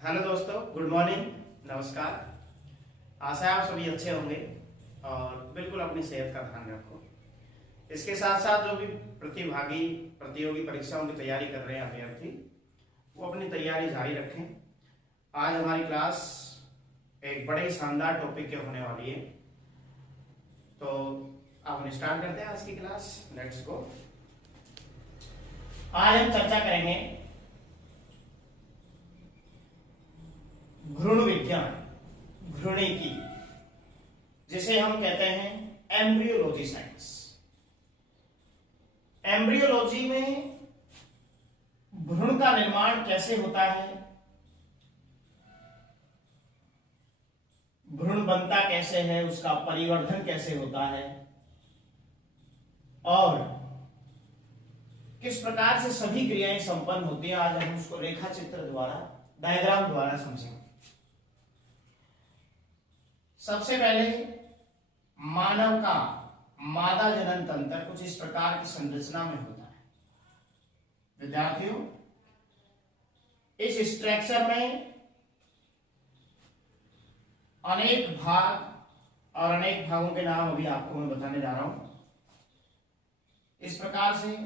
Hello दोस्तों, good morning, नमस्कार। आशा है आप सभी अच्छे होंगे और बिल्कुल अपनी सेहत का ध्यान रखो। इसके साथ साथ जो भी प्रतियोगी परीक्षाओं की तैयारी कर रहे हैं अभ्यर्थी, वो अपनी तैयारी जारी रखें। आज हमारी क्लास एक बड़े ही शानदार टॉपिक के होने वाली है, तो अब हम स्टार्ट करते हैं आज की क्लास। Let's go. आज हम चर्चा करेंगे भ्रूण विज्ञान, भ्रूणिकी, जिसे हम कहते हैं एम्ब्रियोलॉजी साइंस। एम्ब्रियोलॉजी में भ्रूण का निर्माण कैसे होता है, भ्रूण बनता कैसे है, उसका परिवर्धन कैसे होता है और किस प्रकार से सभी क्रियाएं संपन्न होती हैं, आज हम उसको रेखा चित्र द्वारा, डायग्राम द्वारा समझेंगे। सबसे पहले मानव का मादा जनन तंत्र कुछ इस प्रकार की संरचना में होता है। विद्यार्थियों, इस स्ट्रक्चर में अनेक भाग और अनेक भागों के नाम अभी आपको मैं बताने जा रहा हूं। इस प्रकार से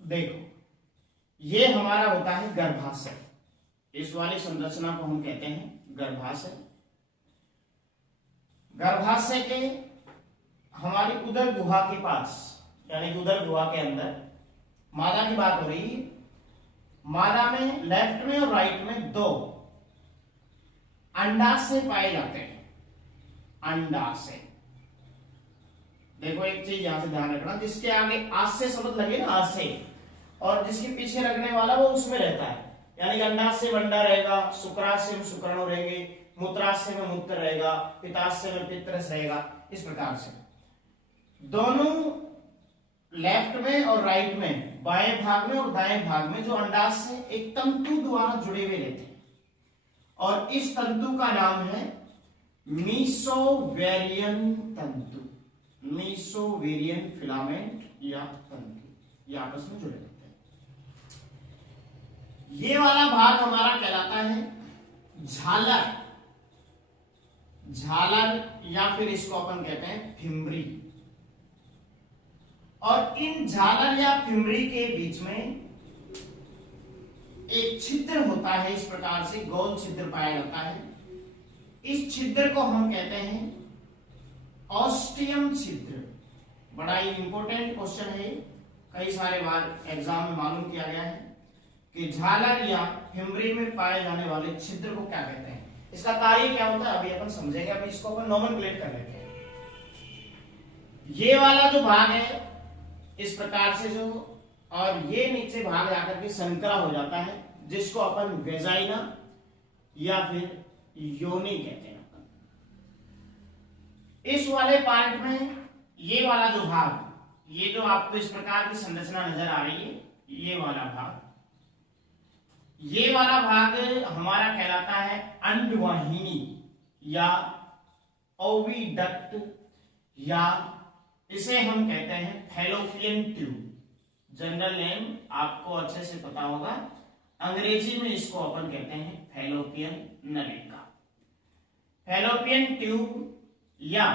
देखो, ये हमारा होता है गर्भाशय। इस वाली संरचना को हम कहते हैं गर्भाशय। गर्भाशय के हमारी उदर गुहा के पास, यानी कि उदर गुहा के अंदर मादा की बात हो रही है। मादा में लेफ्ट में और राइट में दो अंडाशय पाए जाते हैं। अंडाशय, देखो एक चीज यहां से ध्यान रखना, जिसके आगे आशय शब्द लगे ना, आशय, और जिसके पीछे लगने वाला वो उसमें रहता है। यानी कि अंडाशय में अंडा रहेगा, शुक्राशय में शुक्राणु रहेंगे, मूत्राशय में मूत्र रहेगा, पित्ताशय में पित्तरस रहेगा। इस प्रकार से दोनों लेफ्ट में और राइट में, बाएं भाग में और दाएं भाग में जो अंडाशय एक तंतु द्वारा जुड़े हुए रहते हैं, और इस तंतु का नाम है मीसोवेरियन तंतु, मीसोवेरियन फिलामेंट या तंतु, ये आपस में जुड़े रहते हैं। ये वाला भाग हमारा कहलाता है झालर, झालर या फिर इसको अपन कहते हैं फिम्बरी। और इन झालर या फिम्बरी के बीच में एक छिद्र होता है, इस प्रकार से गोल छिद्र पाया जाता है। इस छिद्र को हम कहते हैं ऑस्टियम छिद्र। बड़ा ही इंपॉर्टेंट क्वेश्चन है, कई सारे बार एग्जाम में मालूम किया गया है कि झालर या फिम्बरी में पाए जाने वाले छिद्र को क्या कहते हैं, इसका कार्य क्या होता है, अभी अपन समझेंगे। अभी इसको अपन नॉमेनक्लेट कर लेते हैं। ये वाला जो भाग है इस प्रकार से जो, और ये नीचे भाग जाकर के संकरा हो जाता है, जिसको अपन वेजाइना या फिर योनि कहते हैं। इस वाले पार्ट में ये वाला जो भाग, ये जो आपको इस प्रकार की संरचना नजर आ रही है, ये वाला भाग, ये वाला भाग हमारा कहलाता है अंडवाहिनी या ओविडक्ट, या इसे हम कहते हैं फैलोपियन ट्यूब। जनरल नेम आपको अच्छे से पता होगा, अंग्रेजी में इसको अपन कहते हैं फैलोपियन नलिका, फैलोपियन ट्यूब, या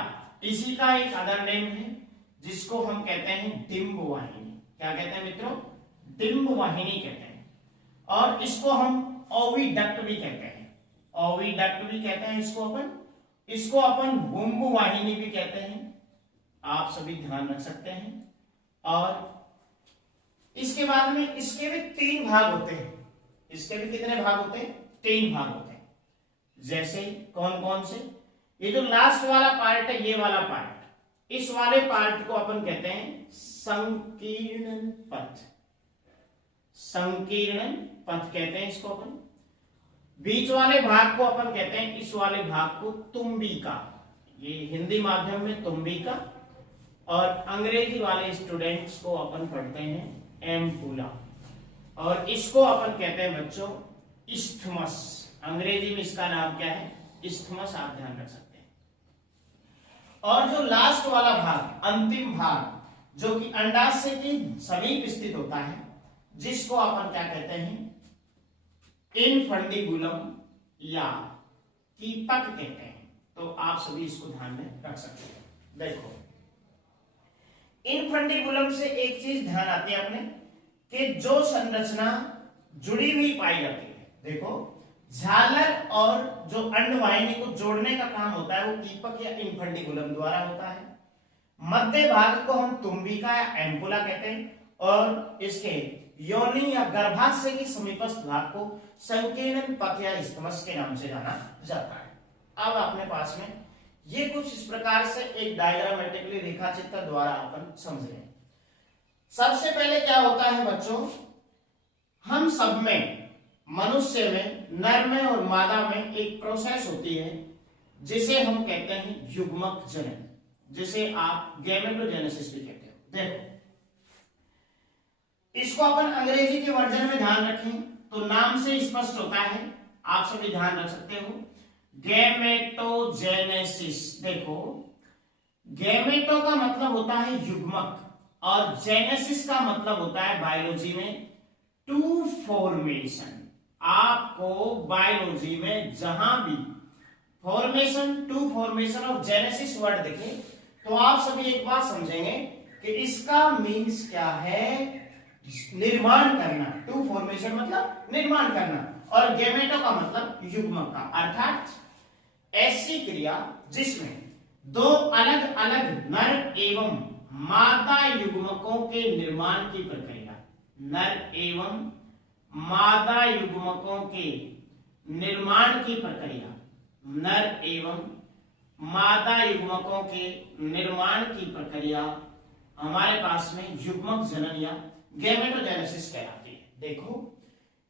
इसी का एक अदर नेम है जिसको हम कहते हैं डिंब वाहिनी। क्या कहते हैं मित्रों? डिंब वाहिनी कहते हैं। और इसको हम ओविडक्ट भी कहते हैं, ओविडक्ट भी कहते हैं इसको अपन बुम्बु वाहिनी भी कहते हैं। आप सभी ध्यान रख सकते हैं। और इसके बाद में इसके भी तीन भाग होते हैं। इसके भी कितने भाग होते हैं? तीन भाग होते हैं। जैसे कौन कौन से? ये जो लास्ट वाला पार्ट है, ये वाला पार्ट, इस वाले पार्ट को अपन कहते हैं संकीर्ण पथ। संकीर्ण पथ कहते हैं इसको अपन। बीच वाले भाग को अपन कहते हैं, इस वाले भाग को तुम्बिका। ये हिंदी माध्यम में तुम्बिका, और अंग्रेजी वाले स्टूडेंट्स को अपन पढ़ते हैं एम्पुला, और इसको अपन कहते हैं बच्चों इस्थमस। अंग्रेजी में इसका नाम क्या है? इस्थमस। आप ध्यान रख सकते हैं। और जो लास्ट वाला भाग, अंतिम भाग, जो कि अंडाशय के समीप स्थित होता है, जिसको अपन क्या कहते हैं? इनफंडिबुलम या कीपक कहते हैं। तो आप सभी इसको ध्यान में रख सकते हैं। देखो, इनफंडिबुलम से एक चीज ध्यान आती है अपने कि जो संरचना जुड़ी हुई पाई जाती है, देखो झालर और जो अंडवाहिनी को जोड़ने का काम होता है वो कीपक या इनफंडिबुलम द्वारा होता है। मध्य भाग को हम तुम्बिका या एम्पुला कहते हैं और इसके योनि या गर्भाशय की समीपस्थ भाग को संकीर्ण पथ या इस्थमस के नाम से जाना जाता है। अब अपने पास में ये कुछ इस प्रकार से एक डायग्रामेटिकली रेखा चित्र द्वारा अपन समझ रहे हैं। सबसे पहले क्या होता है बच्चों, हम सब में, मनुष्य में, नर में और मादा में एक प्रोसेस होती है जिसे हम कहते हैं युग्मक जनन, जिसे आप गैमेटोजेनेसिस भी कहते हो। देखो, इसको अपन अंग्रेजी के वर्जन में ध्यान रखें तो नाम से स्पष्ट होता है, आप सभी ध्यान रख सकते हो, गैमेटोजेनेसिस। देखो, गैमेटो का मतलब होता है युग्मक और जेनेसिस का मतलब होता है बायोलॉजी में टू फॉर्मेशन। आपको बायोलॉजी में जहां भी फॉर्मेशन, टू फॉर्मेशन और जेनेसिस वर्ड दिखे तो आप सभी एक बात समझेंगे कि इसका मीन्स क्या है, निर्माण करना। टू फॉर्मेशन मतलब निर्माण करना और गैमेटो का मतलब युग्मक का, अर्थात ऐसी क्रिया जिसमें दो अलग अलग नर एवं मादा युग्मकों के निर्माण की प्रक्रिया, नर एवं मादा युग्मकों के निर्माण की प्रक्रिया, नर एवं मादा युग्मकों के निर्माण की प्रक्रिया हमारे पास में युग्मक जनन या गैमेटोजेनेसिस कहलाती है। देखो,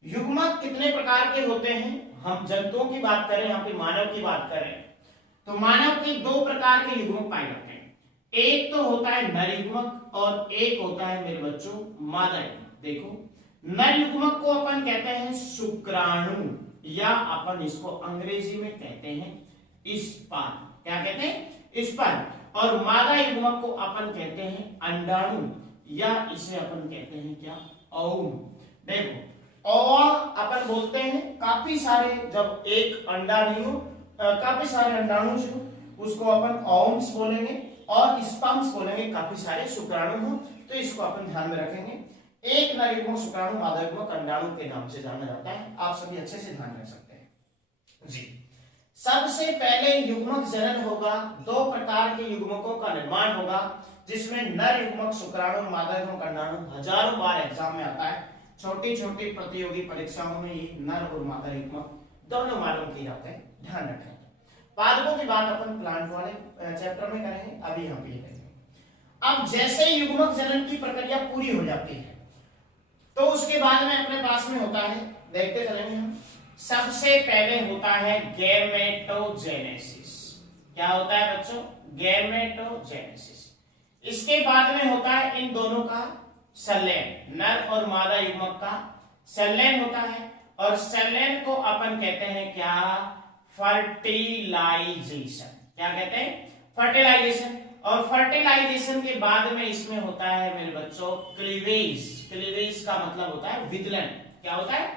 युग्मक कितने प्रकार के होते हैं, हम जंतुओं की बात करें, यहाँ पे मानव की बात करें तो मानव के दो प्रकार के युग्मक पाए जाते हैं। एक तो होता है नर युग्मक और एक होता है मेरे बच्चों मादा युग्मक। देखो, नर युग्मक को अपन कहते हैं शुक्राणु या अपन इसको अंग्रेजी में कहते हैं स्पर्म। क्या कहते हैं? स्पर्म। और मादा युग्मक को अपन कहते हैं अंडाणु या इसे अपन कहते हैं क्या, ओम। देखो, और अपन बोलते हैं काफी सारे, जब एक अंडा नहीं हो काफी सारे अंडाणु हो उसको अपन ओम्स बोलेंगे और स्पर्म्स बोलेंगे, काफी सारे शुक्राणु हो तो इसको अपन ध्यान में रखेंगे। एक नर युग्मक शुक्राणु, मादा युग्मक अंडाणु के नाम से जाना जाता है। आप सभी अच्छे से ध्यान रख सकते हैं जी। सबसे पहले युग्मक जनन होगा, दो प्रकार के युग्मकों का निर्माण होगा जिसमें नर युग्मक शुक्राणु, मादा युग्मक अंडाणु हजारों बार एग्जाम में आता है। छोटी छोटी प्रतियोगी परीक्षाओं में ये नर और मादा युग्मक दोनों मालूम किए जाते हैं, ध्यान रखें। पादपों की बात अपन प्लांट वाले चैप्टर में करेंगे, अभी हम ये करेंगे। अब जैसे युग्मक जनन की प्रक्रिया पूरी हो जाती है तो उसके बाद में अपने पास में होता है, देखते चलेंगे हम, सबसे पहले होता है गैमेटोजेनेसिस। क्या होता है बच्चों? गैमेटोजेनेसिस। इसके बाद में होता है इन दोनों का संलयन, नर और मादा युग्मक का संलयन होता है और संलयन को अपन कहते हैं क्या, फर्टिलाइजेशन। क्या कहते हैं? फर्टिलाइजेशन। और फर्टिलाइजेशन के बाद में इसमें होता है मेरे बच्चों क्लीवेज। क्लीवेज का मतलब होता है विदलन। क्या होता है?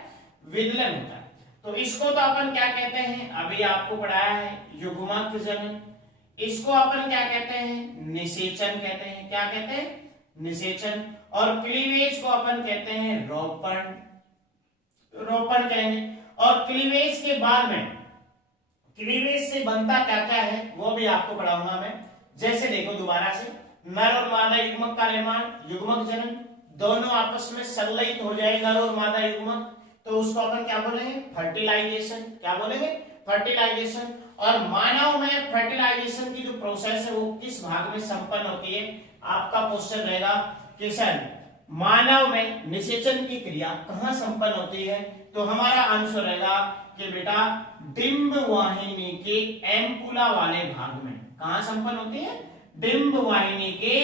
विदलन होता है। तो इसको तो अपन क्या कहते हैं, अभी आपको पढ़ाया है, युग्मक जनन। इसको अपन क्या कहते हैं? निषेचन कहते हैं। क्या कहते हैं? निषेचन। और क्लीवेज को अपन कहते हैं रोपण, रोपण कहेंगे। और क्लीवेज के बाद में, क्लीवेज से बनता क्या क्या है वो भी आपको पढ़ाऊंगा मैं। जैसे देखो दोबारा से, नर और मादा युग्मक का निर्माण, युग्मक जनन, दोनों आपस में संलयित हो जाए नर और मादा युग्मक, तो उसको अपन क्या बोलेंगे? फर्टिलाइजेशन। क्या बोलेंगे? फर्टिलाइजेशन। और मानव में फर्टिलाइजेशन की जो प्रोसेस है वो किस भाग में संपन्न होती है? आपका क्वेश्चन रहेगा कि सर मानव में निषेचन की क्रिया कहां संपन्न होती है? तो हमारा आंसर रहेगा कि बेटा डिंब वाहिनी के एम्पुला वाले भाग में। कहां संपन्न होती है? डिंब वाहिनी के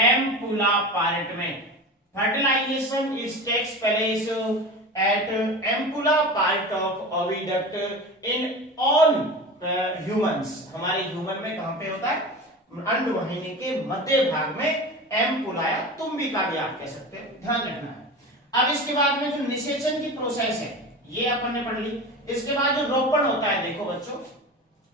एम्पुला पार्ट में। Fertilisation is takes place at ampulla part of oviduct in all humans. हमारे ह्यूमन में कहां पे होता है? अंड वाहिनी के मध्य भाग में एम्पुला या तुम्बिका भी आप कह सकते हैं, ध्यान रखना है। अब इसके बाद में जो निषेचन की प्रोसेस है ये अपन ने पढ़ ली। इसके बाद जो रोपण होता है, देखो बच्चों,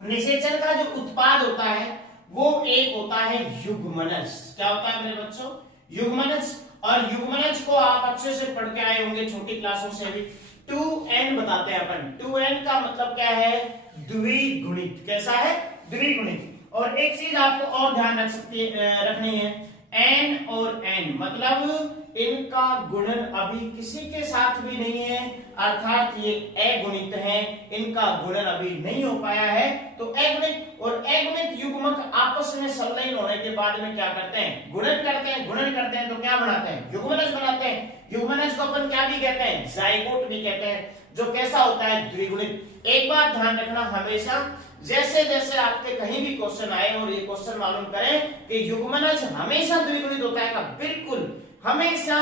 निषेचन का जो उत्पाद होता है वो एक होता है युग्मनज। क्या होता है मेरे बच्चों? युग्मनज। और युग्मनज को आप अच्छे से पढ़ के आए होंगे छोटी क्लासों से भी। 2n बताते हैं अपन। 2n का मतलब क्या है? द्विगुणित। कैसा है? द्विगुणित। और एक चीज आपको और ध्यान रखनी है, n और n मतलब इनका गुणन अभी किसी के साथ भी नहीं है, अर्थात ये अगुणित हैं, इनका गुणन अभी नहीं हो पाया है। तो अगुणित और अगुणित युग्मक आपस में संलयन होने के बाद में क्या करते हैं? गुणन करते हैं। गुणन करते हैं तो क्या बनाते हैं? युग्मनज बनाते हैं। युग्मनज को अपन क्या भी कहते हैं? जाइगोट भी कहते हैं, जो कैसा होता है? द्विगुणित। एक बात ध्यान रखना, हमेशा जैसे जैसे आपके कहीं भी क्वेश्चन आए और ये क्वेश्चन मालूम करें कि युग्मनज हमेशा द्विगुणित होता है का? बिल्कुल हमेशा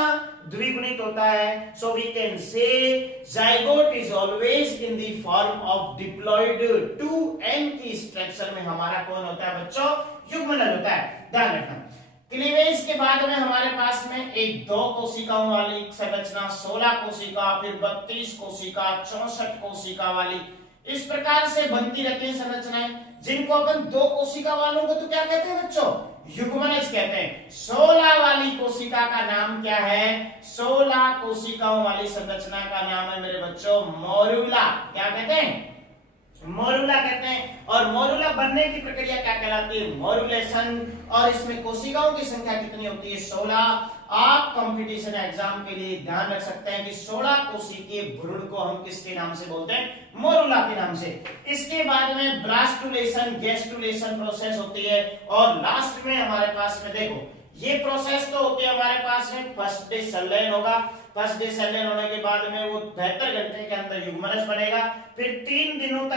द्विगुणित होता है। So we can say zygote is always in the form of diploid. 2n की स्ट्रक्चर में हमारा कौन होता है बच्चों? युग्मनज होता है। ध्यान रखना। क्लीवेज के बाद में हमारे पास में एक 2 कोशिकाओं वाली संरचना, 16 कोशिका, फिर 32 कोशिका, 64 कोशिका वाली, इस प्रकार से बनती रहती है संरचनाएं, जिनको अपन 2 कोशिका वालों को तो क्या कहते हैं बच्चों? युग्मनज कहते हैं। 16 वाली कोशिका का नाम क्या है? 16 कोशिकाओं वाली संरचना का नाम है मेरे बच्चों मोरुला। क्या कहते हैं? मोरुला कहते हैं। और मोरुला बनने की प्रक्रिया क्या कहलाती है? मोरुलेशन। और इसमें कोशिकाओं की संख्या कितनी होती है? 16। आप कंपटीशन एग्जाम के लिए ध्यान रख सकते हैं कि 16 कोशिकीय भ्रूण को हम किसके नाम से बोलते हैं? मोरुला के नाम से। इसके बाद में ब्लास्टुलेशन, गैस्टुलेशन प्रोसेस होती है। और लास्ट में हमारे पास में देखो, ये प्रोसेस तो होती है हमारे पास में, फर्स्ट डे संलयन होगा। फर्स्ट डे संलयन होने के बाद में वो 73 घंटे के अंदर युग्मनज बनेगा। फिर 3 दिनों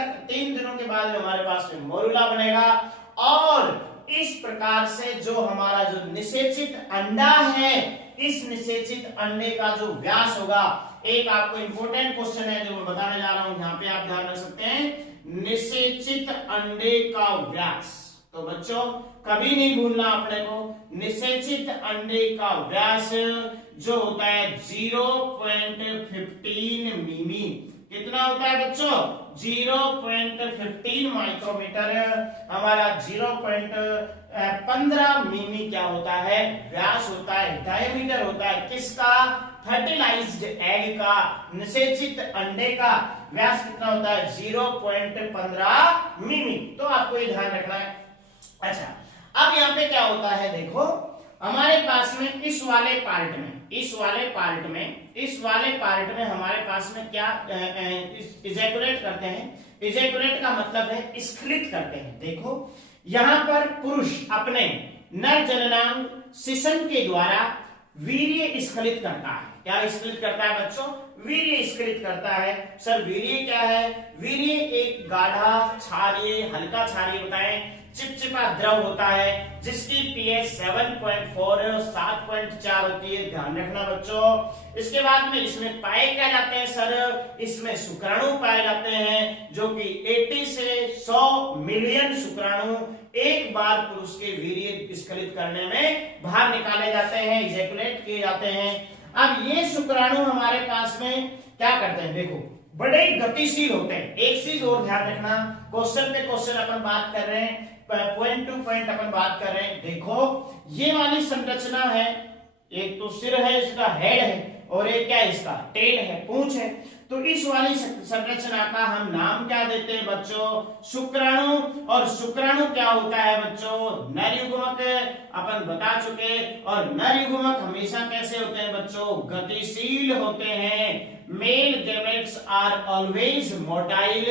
के बाद में हमारे पास में मोरुला बनेगा। और इस प्रकार से जो हमारा जो निषेचित अंडा है, इस निषेचित अंडे का जो व्यास होगा, एक आपको इंपॉर्टेंट क्वेश्चन है जो मैं बताने जा रहा हूं, यहाँ पे आप ध्यान रख सकते हैं, निषेचित अंडे का व्यास। तो बच्चों कभी नहीं भूलना अपने को, निषेचित अंडे का व्यास जो होता है 0.15 मिमी। कितना होता है बच्चों? 0.15 माइक्रोमीटर। हमारा 0.15 मिमी क्या होता है? व्यास होता है, डायमीटर होता है। किसका? फर्टिलाइज्ड एग का, निषेचित अंडे का व्यास कितना होता है? 0.15 मिमी। तो आपको ये ध्यान रखना है। अच्छा, अब यहाँ पे क्या होता है, देखो हमारे पास में इस वाले पार्ट में हमारे पास में क्या इजैकुलेट करते हैं। इजैकुलेट का मतलब है स्खलित करते हैं। देखो यहाँ पर पुरुष अपने नर जननांग शिशन के द्वारा वीर्य स्खलित करता है। क्या स्खलित करता है बच्चों? वीर्य स्खलित करता है। सर वीर्य क्या है? वीर्य एक गाढ़ा क्षारीय, हल्का क्षारीय बताएं, चिपचिपा द्रव होता है, जिसकी pH 7.4 और 7.4 होती है। ध्यान रखना बच्चों। इसके बाद में इसमें पाए क्या जाते हैं सर? इसमें शुक्राणु पाए जाते हैं, जो कि 80 से 100 मिलियन शुक्राणु एक बार पुरुष के वीर्य स्खलित करने में बाहर निकाले जाते हैं, इजैकुलेट किए जाते हैं। अब ये शुक्राणु हमारे पास में क्या करते हैं? देखो बड़े गतिशील होते हैं। एक चीज और ध्यान रखना, क्वेश्चन पे क्वेश्चन अपन बात कर रहे हैं, पॉइंट टू पॉइंट अपन बात कर रहे हैं। देखो ये वाली संरचना है, एक तो सिर है, इसका हेड है, और एक क्या है? इसका टेल है, पूंछ है। तो इस वाली संरचना का हम नाम क्या देते हैं बच्चों? शुक्राणु। और शुक्राणु क्या होता है बच्चों? नर युग्मक, अपन बता चुके। और नर युग्मक हमेशा कैसे होते हैं बच्चों? गतिशील होते हैं। Male gametes are always motile.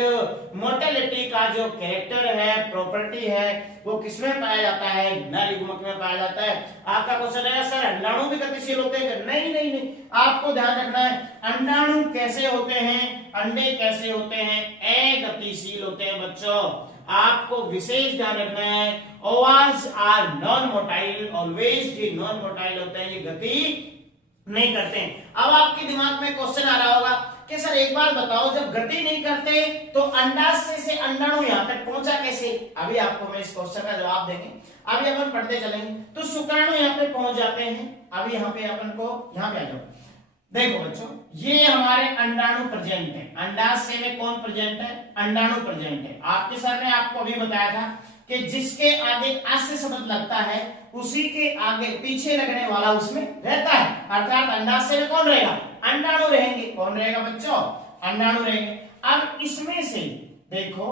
Motility का जो कैरेक्टर है, प्रॉपर्टी है, वो किसमें पाया जाता है? नर युग्मक में पाया जाता है। आपका क्वेश्चन है सर अंडाणु भी गतिशील होते हैं? नहीं, आपको ध्यान रखना है अंडाणु कैसे होते हैं, अंडे कैसे होते हैं? अगतिशील होते हैं बच्चों। आपको विशेष ध्यान रखना है, ओवास आर नॉन मोटाइल, ऑलवेज ये नॉन मोटाइल होते हैं, ये गति नहीं करते हैं। अब आपके दिमाग में क्वेश्चन आ रहा होगा कि सर एक बार बताओ, जब गति नहीं करते तो अंडाशय से अंडाणु यहां तक पहुंचा कैसे? अभी आपको मैं इस क्वेश्चन का जवाब देंगे, अभी अपन पढ़ते चलेंगे। तो शुक्राणु यहाँ पे पहुंच जाते हैं। अभी यहाँ पे अपन को, यहाँ पे आ जाओ, देखो बच्चों, ये हमारे अंडाणु प्रेजेंट है। अंडाशय में कौन प्रेजेंट है? अंडाणु प्रेजेंट है। आपके सर ने आपको अभी बताया था कि जिसके आगे आस्य शब्द लगता है उसी के आगे पीछे लगने वाला उसमें रहता है, अर्थात अंडाशय में कौन रहेगा? अंडाणु रहेंगे। कौन रहेगा बच्चों? अंडाणु रहेंगे। अब इसमें से देखो,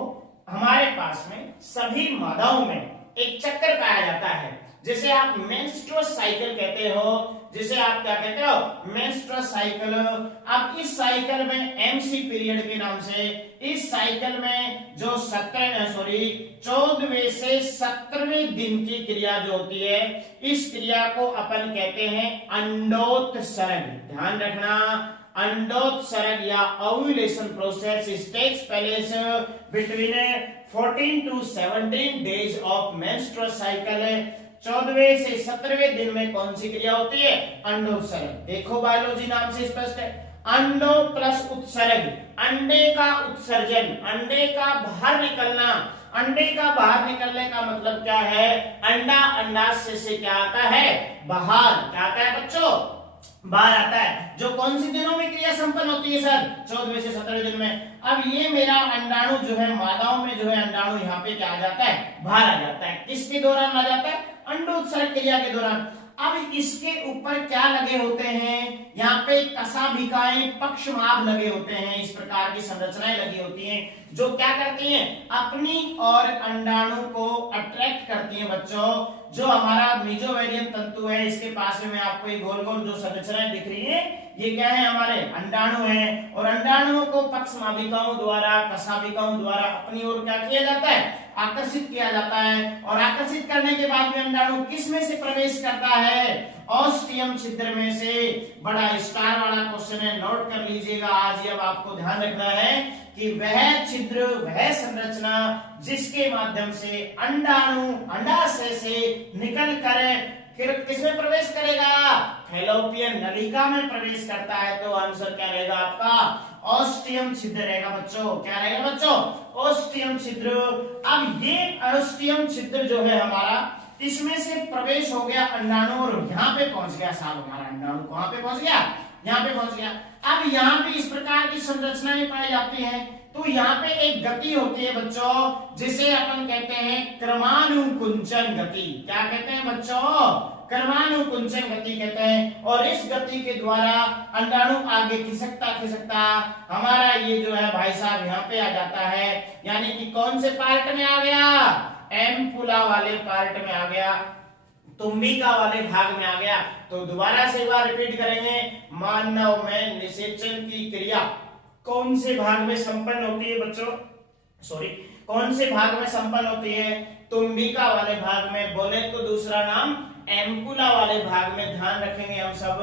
हमारे पास में सभी मादाओं में एक चक्कर पाया जाता है, जिसे आप मेंस्ट्रुअस साइकिल कहते हो, जिसे आप क्या कहते हो? मेंस्ट्रुअस साइकिल। अब इस साइकिल में एमसी पीरियड के नाम से, इस साइकिल में जो 14वें से 17वें दिन की क्रिया जो होती है, इस क्रिया को अपन कहते हैं अंडोत्सर्ग। ध्यान रखना, अंडोत्सर्ग या ovulation process takes place between 14 to 17 days of menstrual cycle. 14वें से 17वें दिन में कौन सी क्रिया होती है? अंडोत्सर्ग। देखो बायोलॉजी नाम से स्पष्ट है, अंडो प्लस उत्सर्ग, अंडे का उत्सर्जन, अंडे का बाहर निकलना। अंडे का बाहर निकलने का मतलब क्या है? अंडा अंडाशय से क्या आता है? बाहर। क्या आता है बच्चों? बाहर आता है। जो कौन सी दिनों में क्रिया संपन्न होती है सर? 14वें से 17वें दिन में। अब ये मेरा अंडाणु जो है, मादाओं में जो है अंडाणु यहाँ पे क्या आ जाता है? बाहर आ जाता है। किसके दौरान आ जाता है? अंडोत्सर्ग क्रिया के दौरान। अब इसके ऊपर क्या लगे होते हैं? यहाँ पे कशाभिकाएं, पक्षमाभ लगे होते हैं। इस प्रकार की संरचनाएं लगी होती हैं जो क्या करती हैं? अपनी और अंडाणु को अट्रैक्ट करती हैं बच्चों। जो हमारा मीजोवेरियन तंतु है, इसके पास में आपको ये गोल गोल जो संरचनाएं दिख रही है, ये क्या है? हमारे अंडाणु हैं। और अंडाणुओं को पक्षमाभिकाओं द्वारा, कशाभिकाओं द्वारा अपनी ओर क्या किया जाता है? आकर्षित किया जाता है। और आकर्षित करने के बाद में अंडाणु किस में से प्रवेश करता है? ऑस्टियम छिद्र में से। बड़ा स्टार वाला क्वेश्चन है, नोट कर लीजिएगा आज। अब आपको ध्यान रखना है कि वह छिद्र, वह संरचना जिसके माध्यम से अंडाणु अंडाशय से निकल कर किसमें प्रवेश करेगा? फैलोपियन नलिका में प्रवेश करता है। तो आंसर क्या रहेगा आपका? ऑस्टियम छिद्र रहेगा बच्चों। क्या रहेगा बच्चों? ऑस्टियम छिद्र। अब ये ऑस्टियम छिद्र जो है हमारा, इसमें से प्रवेश हो गया अंडाणु और यहाँ पे पहुंच गया साहब। हमारा अंडाणु कहां पे पहुंच गया? यहाँ पे पहुंच गया। अब यहाँ पे इस प्रकार की संरचनाएं पाई जाती हैं। तो यहाँ पे एक गति होती है बच्चों, जिसे अपन कहते हैं क्रमानुकुंचन गति। क्या कहते हैं बच्चों? क्रमानुकुंचन गति कहते हैं। और इस गति के द्वारा अंडाणु आगे खिसकता खिसकता हमारा ये जो है भाई साहब यहाँ पे आ जाता है। यानी कि कौन से पार्ट में आ गया? एम्पुला वाले पार्ट में आ गया, तुम्बिका वाले भाग में आ गया। तो दोबारा से एक बार रिपीट करेंगे। मानव में निषेचन की क्रिया कौन से भाग में संपन्न होती है बच्चों? कौन से भाग में संपन्न होती है? तुम्बिका वाले भाग में। बोले तो दूसरा नाम एम्पुला वाले भाग में। ध्यान रखेंगे हम सब।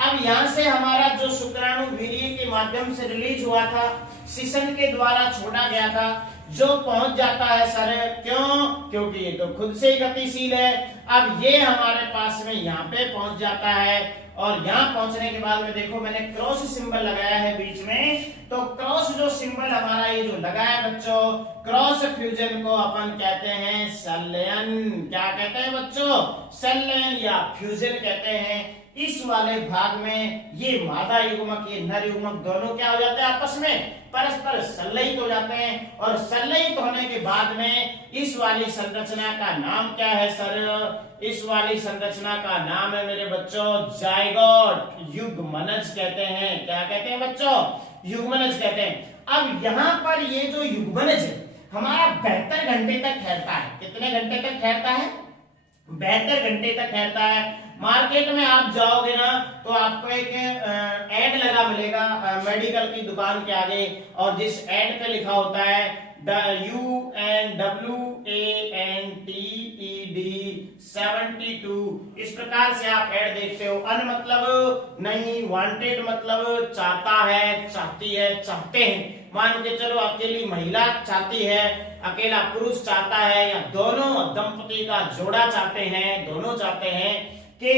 अब यहाँ से हमारा जो शुक्राणु वीर्य के माध्यम से रिलीज हुआ था, शिशन के द्वारा छोड़ा गया था, जो पहुंच जाता है सर। क्यों? क्योंकि ये तो खुद से ही गतिशील है। अब ये हमारे पास में यहाँ पे पहुंच जाता है। और यहाँ पहुंचने के बाद में देखो, मैंने क्रॉस सिंबल लगाया है बीच में। तो क्रॉस जो सिंबल हमारा ये जो लगा है बच्चों, क्रॉस फ्यूजन को अपन कहते हैं संलयन। क्या कहते हैं बच्चों? संलयन या फ्यूजन कहते हैं। इस वाले भाग में ये मादा युग्मक, ये नर युग्मक दोनों क्या हो जाते हैं? आपस में परस्पर संलयित हो जाते हैं। और संलयित होने के बाद में इस वाली संरचना का नाम क्या है सर? इस वाली संरचना का नाम है मेरे बच्चों जाइगोट, युग्मनज कहते हैं। क्या कहते हैं बच्चों? युग्मनज कहते हैं। अब यहाँ पर ये जो युग्मनज है हमारा 72 घंटे तक ठहरता है। कितने घंटे तक ठहरता है? 72 घंटे तक ठहरता है। मार्केट में आप जाओगे ना तो आपको एक एड लगा मिलेगा मेडिकल की दुकान के आगे, और जिस एड पे लिखा होता है UNWANTED 72, इस प्रकार से आप एड देखते हो। अन मतलब नहीं, वांटेड मतलब चाहता है, चाहती है, चाहते हैं। मान के चलो अकेली महिला चाहती है, अकेला पुरुष चाहता है, या दोनों दंपति का जोड़ा चाहते हैं, दोनों चाहते हैं। कि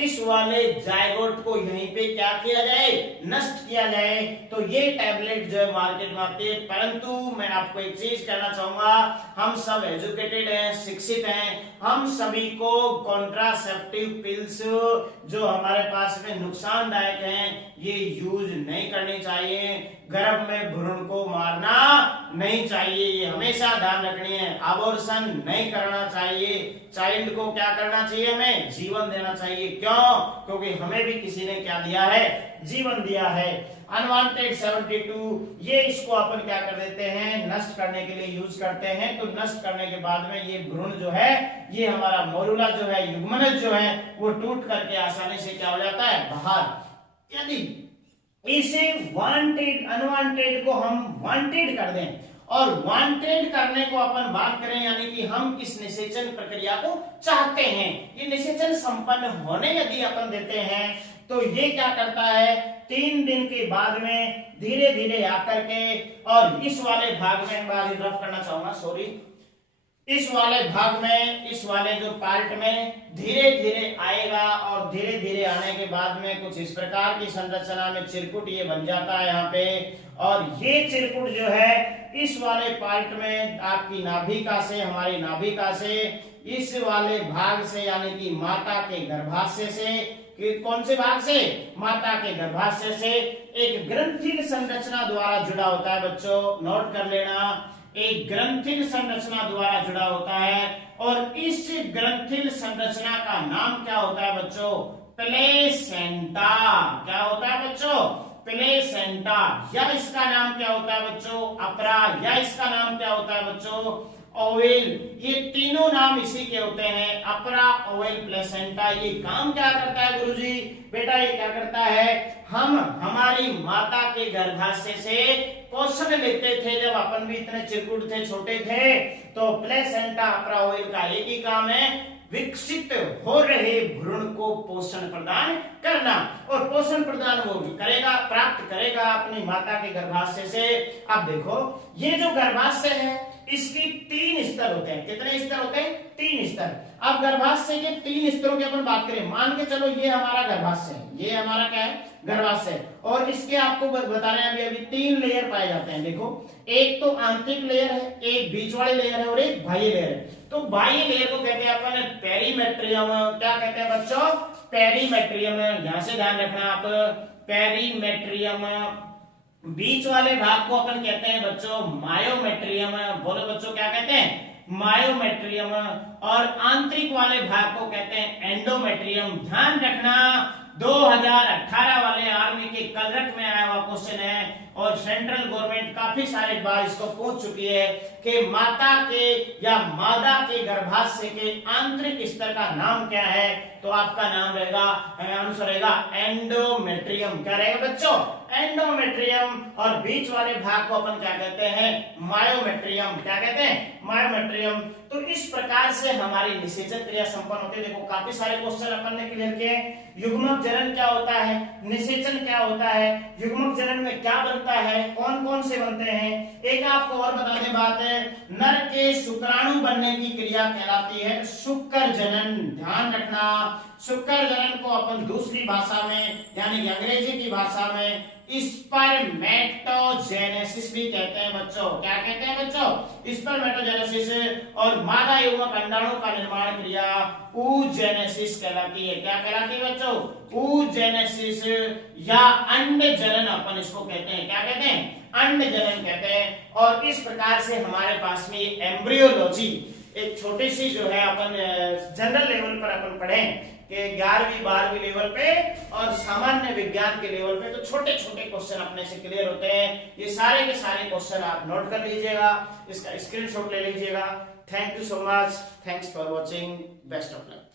इस वाले जायगोट को यहीं पे क्या किया जाए, नष्ट किया जाए। तो ये टैबलेट जो है मार्केट में आती है। परंतु मैं आपको एक चीज कहना चाहूंगा, हम सब एजुकेटेड हैं, शिक्षित हैं, हम सभी को कॉन्ट्रासेप्टिव पिल्स जो हमारे पास में नुकसानदायक हैं ये यूज नहीं करनी चाहिए। गर्भ में भ्रूण को मारना नहीं चाहिए, ये हमेशा ध्यान रखनी है। अबॉर्शन नहीं करना चाहिए। चाइल्ड को क्या करना चाहिए, हमें जीवन देना चाहिए। क्यों? क्योंकि हमें भी किसी ने क्या दिया है, जीवन दिया है। अनवांटेड 72 ये इसको अपन क्या कर देते हैं, नष्ट करने के लिए यूज करते हैं। तो नष्ट करने के बाद में ये भ्रूण जो है, ये हमारा मोरुला जो है, युग्मनज जो है, वो टूट करके आसानी से क्या हो जाता है, बाहर। यदि इसे वांटेड अनवांटेड को हम वांटेड कर दें और वांटेड करने को अपन बात करें, यानी कि हम इस निषेचन प्रक्रिया को चाहते हैं, ये निषेचन संपन्न होने यदि अपन देते हैं तो ये क्या करता है, 3 दिन के बाद में धीरे धीरे आकर के, और इस वाले भाग में बार रफ करना चाहूंगा, सॉरी, इस वाले भाग में, इस वाले जो पार्ट में धीरे धीरे आएगा और धीरे धीरे आने के बाद में कुछ इस प्रकार की संरचना में चिरकुट ये बन जाता है यहाँ पे। और ये चिरकुट जो है इस वाले पार्ट में आपकी नाभिका से, हमारी नाभिका से, इस वाले भाग से, यानी कि माता के गर्भाशय से, कि कौन से भाग से, माता के गर्भाशय से एक ग्रंथिल संरचना द्वारा जुड़ा होता है। बच्चों नोट कर लेना, एक ग्रंथिल संरचना द्वारा जुड़ा होता है। और इस ग्रंथिल संरचना का नाम क्या होता है बच्चों, प्लेसेंटा। क्या होता है बच्चों, प्लेसेंटा। या इसका नाम क्या होता है बच्चों, अपरा, या इसका नाम क्या होता है बच्चों, ओवेल। ये तीनों नाम इसी के होते हैं, अपरा, ओवेल, प्लेसेंटा। ये काम क्या करता है गुरुजी, बेटा ये क्या करता है, हम हमारी माता के गर्भाशय से पोषण लेते थे। जब अपन भी इतने चिरकुट थे, छोटे थे, तो प्लेसेंटा, अपरा, ओवेल का एक ही काम है, विकसित हो रहे भ्रूण को पोषण प्रदान करना। और पोषण प्रदान वो भी करेगा, प्राप्त करेगा अपनी माता के गर्भाशय से। अब देखो ये जो गर्भाशय है इसकी 3 स्तर होते हैं। कितने स्तर होते हैं, 3 स्तर। अब गर्भाशय के 3 स्तरों की अपन बात करें, मान के चलो ये हमारा गर्भाशय है, ये हमारा क्या है, गर्भाशय। और इसके आपको बता रहे हैं अभी 3 लेयर पाए जाते हैं। देखो एक तो आंतरिक लेयर है, एक बीच वाली लेयर है और एक बाह्य लेयर है। तो बाह्य लेयर को कहते हैं अपन पेरीमेट्रियम। क्या कहते हैं बच्चों, पेरीमेट्रियम। यहां से ध्यान रखना आप, पेरीमेट्रियम। बीच वाले भाग को अपन कहते हैं बच्चों मायोमेट्रियम। बोलो बच्चों क्या कहते हैं, मायोमेट्रियम। और आंतरिक वाले भाग को कहते हैं एंडोमेट्रियम। ध्यान रखना 2018 वाले आर्मी के कलरट में आया हुआ क्वेश्चन है, और सेंट्रल गवर्नमेंट काफी सारे बार इसको पूछ चुकी है कि माता के या मादा के गर्भाशय के आंतरिक स्तर का नाम क्या है। तो आपका नाम रहेगा, आंसर रहेगा एंडोमेट्रियम। क्या रहेगा बच्चों, एंडोमेट्रियम। और बीच वाले भाग को अपन क्या कहते हैं, मायोमेट्रियम। क्या कहते हैं, मायोमेट्रियम। तो इस प्रकार से हमारी निषेचन क्रिया संपन्न होती है। देखो काफी सारे क्वेश्चन अपन ने क्लियर किए। युग्मक जनन क्या होता है, निषेचन क्या होता है, युग्मक जनन में क्या बनता है, कौन कौन से बनते हैं। एक आपको और बता दें बात है, नर के शुक्राणु बनने की क्रिया कहलाती है शुक्र जनन। ध्यान रखना, शुक्र जनन को अपन दूसरी भाषा में यानी कि अंग्रेजी की भाषा में स्पर्मेटोजेनेसिस भी कहते हैं बच्चों। क्या कहते हैं बच्चों, स्पर्मेटोजेनेसिस। और मादा युग्मक अंडाणु का निर्माण क्रिया oogenesis कहलाती है। क्या कहलाती है बच्चों, oogenesis या अंड जनन अपन इसको कहते हैं। क्या कहते हैं, अंड जनन कहते हैं। और इस प्रकार से हमारे पास में एम्ब्रियोलॉजी एक छोटी सी जो है अपन जनरल लेवल पर अपन पढ़ें कि 11वीं 12वीं लेवल पे और सामान्य विज्ञान के लेवल पे तो छोटे छोटे क्वेश्चन अपने से क्लियर होते हैं। ये सारे के सारे क्वेश्चन आप नोट कर लीजिएगा, इसका स्क्रीनशॉट ले लीजिएगा। Thank you so much, thanks for watching, best of luck.